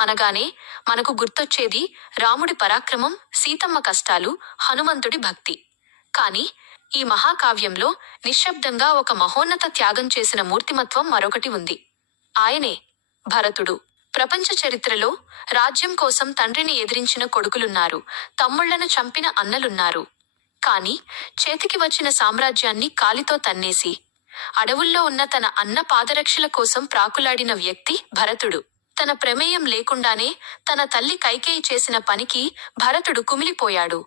అనగానే మనకు గుర్తొచ్చేది రాముడి పరాక్రమం, సీతమ్మ కష్టాలు, హనుమంతుడి భక్తి. కాని ఈ మహాకావ్యంలో నిశ్శబ్దంగా ఒక మహోన్నత త్యాగం చేసిన మూర్తిమత్వం మరొకటి ఉంది. ఆయనే భరతుడు. ప్రపంచ చరిత్రలో రాజ్యం కోసం తండ్రిని ఎదిరించిన కొడుకులున్నారు, తమ్ముళ్లను చంపిన అన్నలున్నారు. కాని చేతికి వచ్చిన సామ్రాజ్యాన్ని కాలితో తన్నేసి అడవుల్లో ఉన్న తన అన్న పాదరక్షల కోసం ప్రాకులాడిన వ్యక్తి భరతుడు. తన ప్రమేయం లేకుండానే తన తల్లి కైకేయి చేసిన పనికి భరతుడు కుమిలిపోయాడు.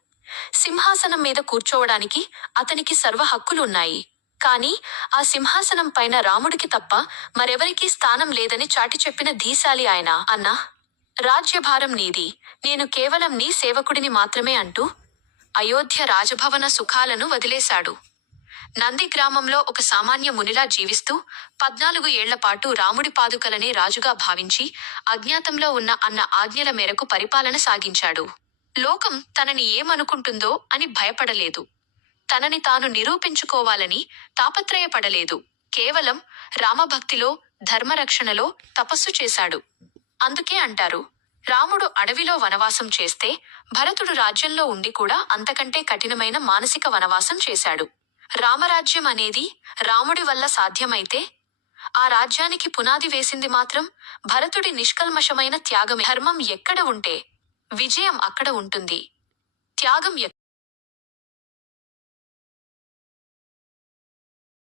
సింహాసనం మీద కూర్చోవడానికి అతనికి సర్వ హక్కులు ఉన్నాయి. కాని ఆ సింహాసనం పైన రాముడికి తప్ప మరెవరికీ స్థానం లేదని చాటి చెప్పిన ధీశాలి ఆయన. అన్నా, రాజ్యభారం నీది, నేను కేవలం నీ సేవకుడిని మాత్రమే అంటూ అయోధ్య రాజభవన సుఖాలను వదిలేశాడు. నంది గ్రామంలో ఒక సామాన్య మునిలా జీవిస్తూ 14 ఏళ్లపాటు రాముడి పాదుకలనే రాజుగా భావించి అజ్ఞాతంలో ఉన్న అన్న ఆజ్ఞల మేరకు పరిపాలన సాగించాడు. లోకం తనని ఏమనుకుంటుందో అని భయపడలేదు. తనని తాను నిరూపించుకోవాలని తాపత్రయపడలేదు. కేవలం రామభక్తిలో, ధర్మరక్షణలో తపస్సు చేశాడు. అందుకే అంటారు, రాముడు అడవిలో వనవాసం చేస్తే భరతుడు రాజ్యంలో ఉండి కూడా అంతకంటే కఠినమైన మానసిక వనవాసం చేశాడు. రామరాజ్యం అనేది రాముడి వల్ల సాధ్యమైతే ఆ రాజ్యానికి పునాది వేసింది మాత్రం భరతుడి నిష్కల్మషమైన త్యాగమే. ధర్మం ఎక్కడ ఉంటే విజయం అక్కడ ఉంటుంది. త్యాగం